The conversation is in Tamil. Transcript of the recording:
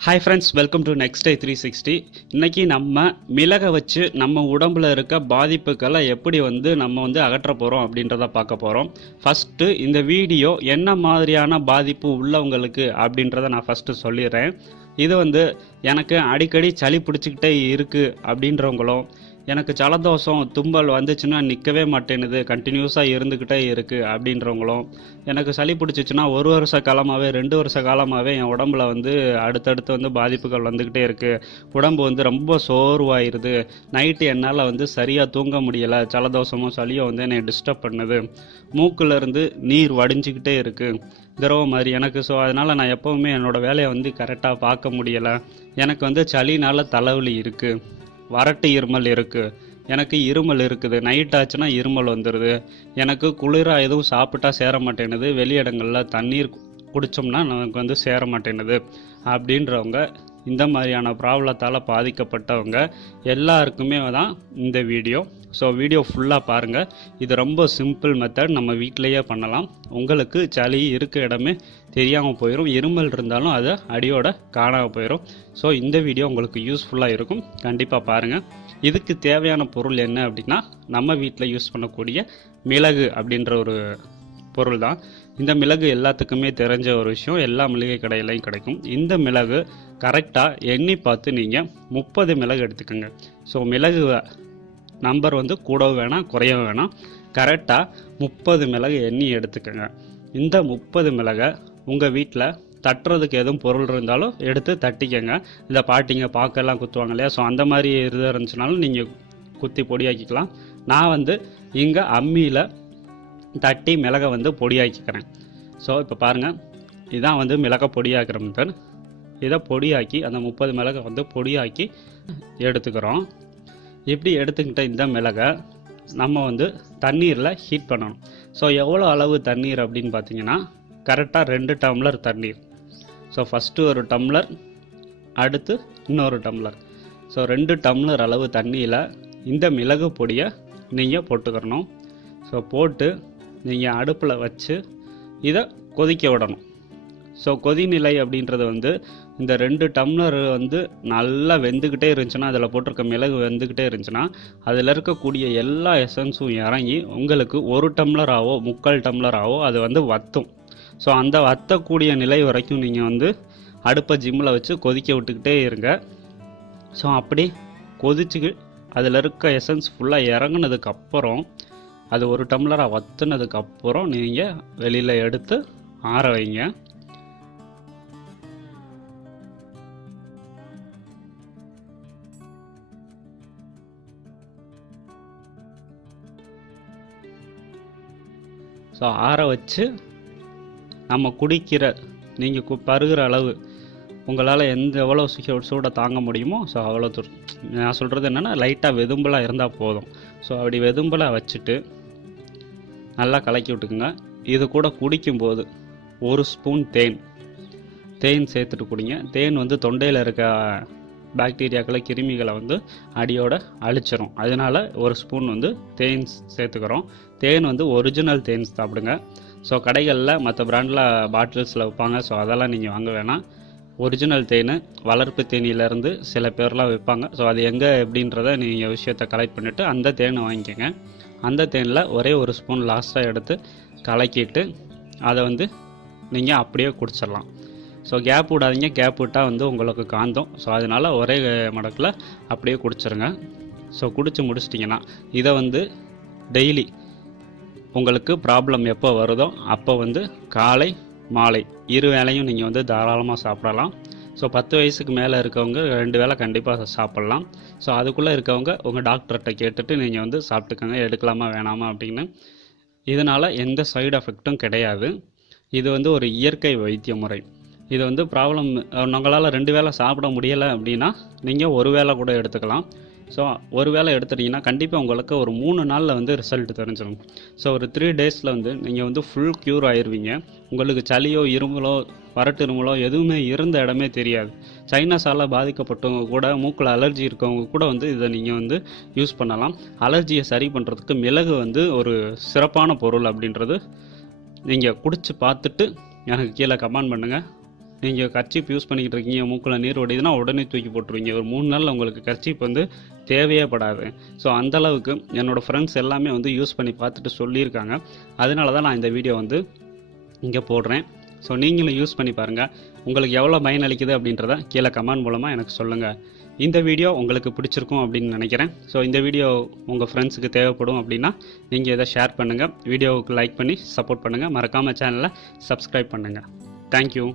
Hi friends welcome to next day three sixty இன்றைக்கி நம்ம மிளகை வச்சு நம்ம உடம்புல இருக்க பாதிப்புகளை எப்படி வந்து நம்ம வந்து அகற்ற போகிறோம் அப்படின்றத பார்க்க போகிறோம் ஃபஸ்ட்டு இந்த வீடியோ என்ன மாதிரியான பாதிப்பு உள்ளவங்களுக்கு அப்படின்றத நான் ஃபஸ்ட்டு சொல்லிடுறேன். இது வந்து எனக்கு அடிக்கடி சளி பிடிச்சிக்கிட்டே இருக்குது அப்படின்றவங்களும் எனக்கு ஜலதோஷம் தும்பல் வந்துச்சுன்னா நிற்கவே மாட்டேனுது கண்டினியூஸாக இருந்துக்கிட்டே இருக்குது அப்படின்றவங்களும். எனக்கு சளி பிடிச்சிச்சுன்னா ஒரு வருஷ காலமாகவே ரெண்டு வருஷ காலமாகவே என் உடம்புல வந்து அடுத்தடுத்து வந்து பாதிப்புகள் வந்துக்கிட்டே இருக்குது உடம்பு வந்து ரொம்ப சோர்வாயிருது. நைட்டு என்னால் வந்து சரியாக தூங்க முடியலை. ஜலதோஷமும் சளியும் வந்து என்னை டிஸ்டர்ப் பண்ணுது. மூக்கிலேருந்து நீர் வடிஞ்சிக்கிட்டே இருக்குது திரவ மாதிரி எனக்கு. ஸோ அதனால் நான் எப்போவுமே என்னோடய வேலையை வந்து கரெக்டாக பார்க்க முடியலை. எனக்கு வந்து சளினால் தலைவலி இருக்குது வறட்டு இருமல் இருக்குது எனக்கு இருமல் இருக்குது. நைட் ஆச்சுன்னா இருமல் வந்துடுது எனக்கு குளிராக எதுவும் சாப்பிட்டா சேர மாட்டேனுது வெளியிடங்களில் தண்ணீர் குடித்தோம்னா நமக்கு வந்து சேர மாட்டேனுது அப்படின்றவங்க இந்த மாதிரியான ப்ராப்ளத்தால் பாதிக்கப்பட்டவங்க எல்லாருக்குமே தான் இந்த வீடியோ ஸோ வீடியோ ஃபுல்லாக பாருங்கள் இது ரொம்ப சிம்பிள் மெத்தட் நம்ம வீட்டிலையே பண்ணலாம். உங்களுக்கு சளி இருக்க இடமே தெரியாமல் போயிடும் இருமல் இருந்தாலும் அதை அடியோட காணாமல் போயிடும் ஸோ இந்த வீடியோ உங்களுக்கு யூஸ்ஃபுல்லாக இருக்கும். கண்டிப்பாக பாருங்கள் இதுக்கு தேவையான பொருள் என்ன அப்படின்னா நம்ம வீட்டில் யூஸ் பண்ணக்கூடிய மிளகு அப்படின்ற ஒரு பொருள் தான் இந்த மிளகு எல்லாத்துக்குமே தெரிஞ்ச ஒரு விஷயம். எல்லா மளிகை கடையிலையும் கிடைக்கும். இந்த மிளகு கரெக்டாக எண்ணி பார்த்து நீங்கள் முப்பது மிளகு எடுத்துக்கோங்க. ஸோ மிளகு நம்பர் வந்து கூடவும் வேணாம் குறையவும் வேணாம். கரெக்டாக முப்பது மிளகு எண்ணி எடுத்துக்கோங்க. இந்த முப்பது மிளகை உங்கள் வீட்டில் தட்டுறதுக்கு எதுவும் பொருள் இருந்தாலும் எடுத்து தட்டிக்கங்க. இந்த பாட்டிங்க பாக்கெல்லாம் குத்துவாங்க இல்லையா? ஸோ அந்த மாதிரி இது இருந்துச்சுனாலும் நீங்கள் குத்தி பொடியாக்கிக்கலாம். நான் வந்து இங்கே அம்மியில் தட்டி மிளகை வந்து பொடியாக்கிக்கிறேன். ஸோ இப்போ பாருங்கள் இதான் வந்து மிளகை பொடியாக்கிற மெத்தட் இதை பொடியாக்கி அந்த முப்பது மிளகை வந்து பொடியாக்கி எடுத்துக்கிறோம். இப்படி எடுத்துக்கிட்ட இந்த மிளகை நம்ம வந்து தண்ணீரில் ஹீட் பண்ணணும். ஸோ எவ்வளோ அளவு தண்ணீர் அப்படின்னு பார்த்தீங்கன்னா கரெக்டாக ரெண்டு டம்ளர் தண்ணீர். ஸோ ஃபஸ்ட்டு ஒரு டம்ளர் அடுத்து இன்னொரு டம்ளர். ஸோ ரெண்டு டம்ளர் அளவு தண்ணியில் இந்த மிளகு பொடியை நீங்கள் போட்டுக்கிறணும் ஸோ போட்டு நீங்கள் அடுப்பில் வச்சு இதை கொதிக்க விடணும். ஸோ கொதிநிலை அப்படின்றது வந்து இந்த ரெண்டு டம்ளர் வந்து நல்லா வெந்துக்கிட்டே இருந்துச்சுன்னா அதில் போட்டிருக்க மிளகு வெந்துக்கிட்டே இருந்துச்சுன்னா அதில் இருக்கக்கூடிய எல்லா எசன்ஸும் இறங்கி உங்களுக்கு ஒரு டம்ளராகவோ முக்கால் டம்ளராகவோ அது வந்து வத்தும். ஸோ அந்த வத்தக்கூடிய நிலை வரைக்கும் நீங்கள் வந்து அடுப்பை ஜிம்மில் வச்சு கொதிக்க விட்டுக்கிட்டே இருங்க. ஸோ அப்படி கொதிச்சு அதில் இருக்க எசன்ஸ் ஃபுல்லாக இறங்கினதுக்கப்புறம் அது ஒரு டம்ளராக வத்துனதுக்கப்புறம் நீங்கள் வெளியில் எடுத்து ஆற வைங்க. ஸோ ஆற வச்சு நம்ம குடிக்கிற நீங்கள் கு பருகிற அளவு உங்களால் எந்த எவ்வளோ சூ- சூடை தாங்க முடியுமோ ஸோ அவ்வளோ தூரம் நான் சொல்கிறது என்னென்னா லைட்டாக வெதும்பலாக இருந்தால் போதும். ஸோ அப்படி வெதும்பலாக வச்சுட்டு நல்லா கலக்கி விட்டுக்குங்க. இது கூட குடிக்கும்போது ஒரு ஸ்பூன் தேன். தேன் சேர்த்துட்டு குடிங்க. தேன் வந்து தொண்டையில் இருக்க பாக்டீரியாக்களை கிருமிகளை வந்து அடியோட அழிச்சிரும். அதனால ஒரு ஸ்பூன் வந்து தேன் சேர்த்துக்கிறோம். தேன் வந்து ஒரிஜினல் தேன் சாப்பிடுங்க. ஸோ கடைகளில் மற்ற பிராண்டில் பாட்டில்ஸில் வைப்பாங்க ஸோ அதெல்லாம் நீங்கள் வாங்க வேணாம். ஒரிஜினல் தேன் வளர்ப்பு தேனியிலேருந்து சில பேர்லாம் விற்பாங்க. ஸோ அது எங்கே எப்படின்றத நீங்கள் விஷயத்தை கலெக்ட் பண்ணிவிட்டு அந்த தேனை வாங்கிக்கோங்க. அந்த தேனில் ஒரே ஒரு ஸ்பூன் லாஸ்ட்டாக எடுத்து கலக்கிட்டு அதை வந்து நீங்கள் அப்படியே குடிச்சிடலாம். ஸோ கேப் விடாதீங்க கேப் விட்டால் வந்து உங்களுக்கு காந்தம். ஸோ அதனால் ஒரே மடக்கில் அப்படியே குடிச்சிருங்க. ஸோ குடித்து முடிச்சிட்டிங்கன்னா இதை வந்து டெய்லி உங்களுக்கு ப்ராப்ளம் எப்போ வருதோ அப்போ வந்து காலை மாலை இரு வேளையும் நீங்கள் வந்து தாராளமாக சாப்பிடலாம். ஸோ பத்து வயசுக்கு மேலே இருக்கவங்க ரெண்டு வேளை கண்டிப்பாக சாப்பிட்லாம். ஸோ அதுக்குள்ளே இருக்கவங்க உங்கள் டாக்டர்கிட்ட கேட்டுட்டு நீங்கள் வந்து சாப்பிட்டுக்கோங்க. எடுக்கலாமா வேணாமா அப்படின்னு. இதனால் எந்த சைடு எஃபெக்ட்டும் கிடையாது. இது வந்து ஒரு இயற்கை வைத்திய முறை. இது வந்து ப்ராப்ளம் உங்களால் ரெண்டு வேளை சாப்பிட முடியலை அப்படின்னா நீங்கள் ஒரு வேளை கூட எடுத்துக்கலாம். ஸோ ஒரு வேளை எடுத்துட்டிங்கன்னா கண்டிப்பாக உங்களுக்கு ஒரு மூணு நாளில் வந்து ரிசல்ட் தெரிஞ்சிடும். ஸோ ஒரு த்ரீ டேஸில் வந்து நீங்கள் வந்து ஃபுல் க்யூர் ஆயிருவீங்க. உங்களுக்கு சளியோ இருமலோ வரட்டு இரும்பலோ எதுவுமே இருந்த இடமே தெரியாது. சைனஸால் பாதிக்கப்பட்டவங்க கூட மூக்கில் அலர்ஜி இருக்கவங்க கூட வந்து இதை நீங்கள் வந்து யூஸ் பண்ணலாம். அலர்ஜியை சரி பண்ணுறதுக்கு மிளகு வந்து ஒரு சிறப்பான பொருள் அப்படின்றது நீங்கள் குடித்து பார்த்துட்டு எனக்கு கீழே கமெண்ட் பண்ணுங்கள் நீங்கள் கர்ச்சீப் யூஸ் பண்ணிக்கிட்டு இருக்கீங்க மூக்கில் நீர் வடியுதுன்னா உடனே தூக்கி போட்டுருவீங்க. ஒரு மூணு நாள் உங்களுக்கு கர்ச்சீப் வந்து தேவையே படாது. ஸோ அந்தளவுக்கு என்னோடய ஃப்ரெண்ட்ஸ் எல்லாமே வந்து யூஸ் பண்ணி பார்த்துட்டு சொல்லியிருக்காங்க. அதனால தான் நான் இந்த வீடியோ வந்து இங்கே போடுறேன். ஸோ நீங்களும் யூஸ் பண்ணி பாருங்கள் உங்களுக்கு எவ்வளோ பயனளிக்குது அப்படின்றத கீழே கமெண்ட் மூலமாக எனக்கு சொல்லுங்கள் இந்த வீடியோ உங்களுக்கு பிடிச்சிருக்கும் அப்படின்னு நினைக்கிறேன். ஸோ இந்த வீடியோ உங்கள் ஃப்ரெண்ட்ஸுக்கு தேவைப்படும் அப்படின்னா நீங்கள் இதை ஷேர் பண்ணுங்கள் வீடியோவுக்கு லைக் பண்ணி சப்போர்ட் பண்ணுங்கள் மறக்காமல் சேனலை சப்ஸ்கிரைப் பண்ணுங்கள் தேங்க்யூ